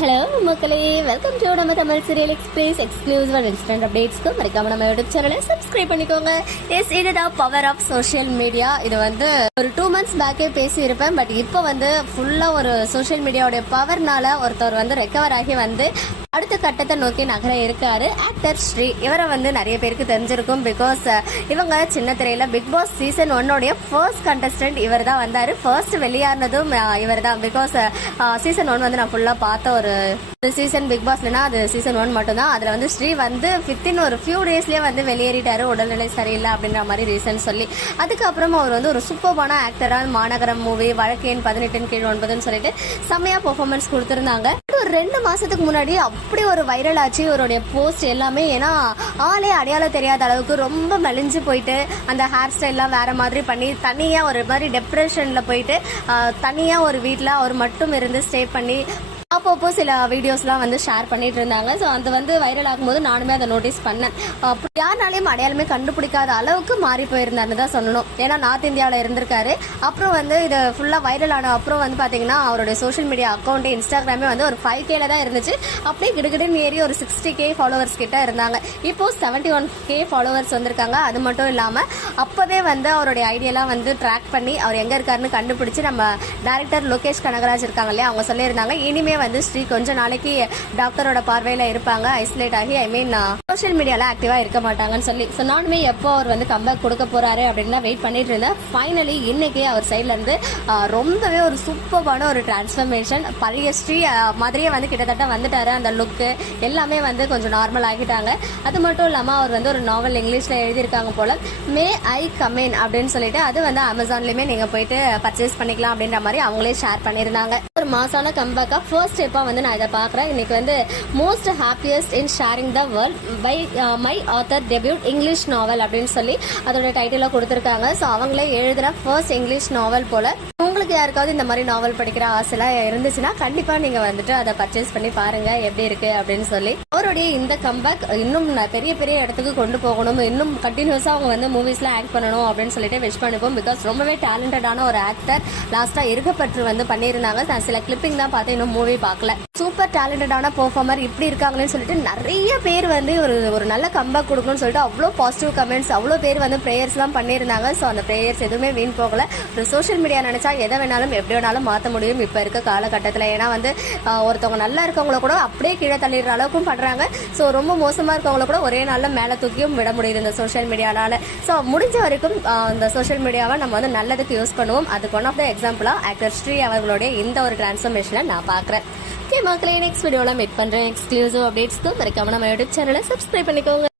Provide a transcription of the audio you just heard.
Hello மக்களே. Welcome to நம்ம Tamil serial express exclusive and instant அப்டேட்ஸ்க்கு மறக்காம நம்ம யூடியூப் சேனலை சப்ஸ்கிரைப் பண்ணிக்கோங்க. எஸ் இதுதான் பவர் ஆஃப் சோஷியல் மீடியா இது வந்து ஒரு டூ மந்த்ஸ் பேக்கே பேசியிருப்பேன் பட் இப்போ வந்து ஃபுல்லாக ஒரு சோஷியல் மீடியாவுடைய பவர்னால ஒருத்தர் வந்து ரெக்கவர் ஆகி வந்து அடுத்த கட்டத்தை நோக்கி நகர இருக்காரு ஆக்டர் ஸ்ரீ. இவரை வந்து நிறைய பேருக்கு தெரிஞ்சிருக்கும் பிகாஸ் இவங்க சின்ன திரையில பிக் பாஸ் சீசன் ஒன்னோடைய ஃபர்ஸ்ட் கண்டஸ்டன்ட் இவர் தான் வந்தாரு. ஃபர்ஸ்ட் வெளியானதும் இவர் தான் பிகாஸ் சீசன் ஒன் வந்து நான் ஃபுல்லா பார்த்த ஒரு சீசன் பிக் பாஸ்லனா அது சீசன் ஒன் மட்டும் தான் அதுல வந்து ஸ்ரீ வந்து வித்தின் ஒரு ஃபியூ டேஸ்லயே வந்து வெளியேறிட்டாரு. உடல்நிலை சரியில்லை அப்படின்ற மாதிரி ரீசன் சொல்லி. அதுக்கப்புறம் அவர் வந்து ஒரு சூப்பர்பான ஆக்டரா மாநகரம் மூவி வழக்கேன் பதினெட்டின் கீழ் ஒன்பதுன்னு சொல்லிட்டு செம்மையா பெர்ஃபார்மன்ஸ் கொடுத்திருந்தாங்க. ஒரு ரெண்டு மாசத்துக்கு முன்னாடி அப்படி ஒரு வைரல் ஆச்சு. இவருடைய போஸ்ட் எல்லாமே ஏன்னா ஆளே அடையாளம் தெரியாத அளவுக்கு ரொம்ப மெலிஞ்சு போயிட்டு அந்த ஹேர் ஸ்டைல்லாம் வேற மாதிரி பண்ணி தனியாக ஒரு மாதிரி டெப்ரெஷனில் போயிட்டு தனியாக ஒரு வீட்டில் அவர் மட்டும் இருந்து ஸ்டே பண்ணி அப்பப்போ சில வீடியோஸ்லாம் வந்து ஷேர் பண்ணிட்டு இருந்தாங்க. ஸோ அது வந்து வைரல் ஆகும்போது நானுமே அதை நோட்டீஸ் பண்ணேன். அப்படி யாருனாலையும் அடையாளமே கண்டுபிடிக்காத அளவுக்கு மாறி போயிருந்தாருன்னு தான் சொல்லணும். ஏன்னா நார்த் இந்தியாவில் இருந்திருக்காரு. அப்புறம் வந்து இது ஃபுல்லாக வைரல் ஆன அப்புறம் வந்து பார்த்தீங்கன்னா அவருடைய சோஷியல் மீடியா அக்கௌண்ட் இன்ஸ்டாகிராமே வந்து ஒரு ஃபைவ் கேல தான் இருந்துச்சு. அப்படியே கிடுகிடுன்னு ஏறி ஒரு சிக்ஸ்டி கே ஃபாலோவர்ஸ் கிட்ட இருந்தாங்க. இப்போ செவன்டி ஒன் கே ஃபாலோவர்ஸ் வந்திருக்காங்க. அது மட்டும் இல்லாமல் அப்போவே வந்து அவருடைய ஐடியாலாம் வந்து ட்ராக் பண்ணி அவர் எங்கே இருக்காருன்னு கண்டுபிடிச்சி நம்ம டேரக்டர் லோகேஷ் கனகராஜ் இருக்காங்க இல்லையா அவங்க சொல்லியிருந்தாங்க. இனிமே வந்து ஸ்ரீ கொஞ்ச நாளைக்கு டாக்டரோட பார்வையில் இருப்பாங்க. ஐசோலேட் ஆகி ஐ மீன் சோஷியல் மீடியால ஆக்டிவாக இருக்க மாட்டாங்கன்னு சொல்லி. ஸோ நானுமே எப்போ அவர் வந்து கம்பேக் கொடுக்க போறாரு அப்படின்னு தான் வெயிட் பண்ணிட்டு இருந்தேன். ஃபைனலி இன்னைக்கு அவர் சைட்ல இருந்து ரொம்பவே ஒரு சூப்பரான ஒரு டிரான்ஸ்ஃபர்மேஷன் பழைய ஸ்ரீ மாதிரியே வந்து கிட்டத்தட்ட வந்துட்டாரு அந்த லுக்கு எல்லாமே வந்து கொஞ்சம் நார்மல் ஆகிட்டாங்க. அது மட்டும் இல்லாமல் அவர் வந்து ஒரு நாவல் இங்கிலீஷ்ல எழுதியிருக்காங்க போல மே ஐ கமேன் அப்படின்னு சொல்லிட்டு அது வந்து அமேசான்லயுமே நீங்க போயிட்டு பர்ச்சேஸ் பண்ணிக்கலாம் அப்படின்ற மாதிரி அவங்களே ஷேர் பண்ணியிருந்தாங்க. மாசான கம்பேக்காக ஃபர்ஸ்ட் ஸ்டெப்பாக வந்து நான் இதை பார்க்குறேன். இன்னைக்கு வந்து most happiest in sharing the world by my author debut English novel அப்படின்னு சொல்லி அதோட டைட்டிலாக கொடுத்துருக்காங்க. ஸோ அவங்களே எழுதுகிற ஃபர்ஸ்ட் இங்கிலீஷ் நாவல் போல உங்களுக்கு யாருக்காவது இந்த மாதிரி நாவல் படிக்கிற ஆசைலாம் இருந்துச்சுன்னா கண்டிப்பா நீங்க வந்துட்டு அதை பர்ச்சேஸ் பண்ணி பாருங்க எப்படி இருக்கு அப்படின்னு சொல்லி. அவருடைய இந்த கம்பேக் இன்னும் பெரிய பெரிய இடத்துக்கு கொண்டு போகணும். இன்னும் கண்டினியூஸா அவங்க வந்து மூவிஸ்ல ஆக்ட் பண்ணணும் அப்படின்னு சொல்லிட்டு விஷ் பண்ணிப்போம். பிகாஸ் ரொம்பவே டேலண்டடான ஒரு ஆக்டர் லாஸ்டா இருக்கப்பட்டு வந்து பண்ணியிருந்தாங்க. நான் சில கிளிப்பிங் தான் பார்த்தேன் இன்னும் மூவி பார்க்கல. சூப்பர் டேலண்டடான பெர்ஃபார்மர் இப்படி இருக்காங்களேன்னு சொல்லிட்டு நிறைய பேர் வந்து ஒரு ஒரு நல்ல கம்பேக் கொடுக்கணும்னு சொல்லிட்டு அவ்வளோ பாசிட்டிவ் கமெண்ட்ஸ் அவ்வளோ பேர் வந்து ப்ரேயர்ஸ்லாம் பண்ணியிருந்தாங்க. ஸோ அந்த ப்ரேயர்ஸ் எதுவுமே வீண் போகல. ஒரு சோஷியல் மீடியா நினைச்சா எதை வேணாலும் எப்படி வேணாலும் மாற்ற முடியும் இப்போ இருக்க காலகட்டத்தில். ஏன்னா வந்து ஒருத்தவங்க நல்லா இருக்கவங்கள கூட அப்படியே கீழே தள்ளிடுற அளவுக்கும் பண்ணுறாங்க ஸோ ரொம்ப மோசமாக இருக்கவங்கள கூட ஒரே நாளில் மேலே தூக்கியும் விட முடியுது இந்த சோஷியல் மீடியானால ஸோ முடிஞ்ச வரைக்கும் இந்த சோஷியல் மீடியாவை நம்ம வந்து நல்லதுக்கு யூஸ் பண்ணுவோம். அதுக்கு ஒன் ஆஃப் த எக்ஸாம்பிளாக ஆக்டர் ஸ்ரீ அவர்களுடைய இந்த ஒரு டிரான்ஸ்ஃபர்மேஷனை நான் பார்க்குறேன். ஓகே மக்களே நெக்ஸ்ட் வீடியோவில் மீட் பண்ணுறேன் எக்ஸ்க்ளூசிவ் அப்டேட்ஸ்க்கு மறக்காம நம்ம யூடியூப் சேனலை சப்ஸ்கிரைப் பண்ணிக்கோங்க.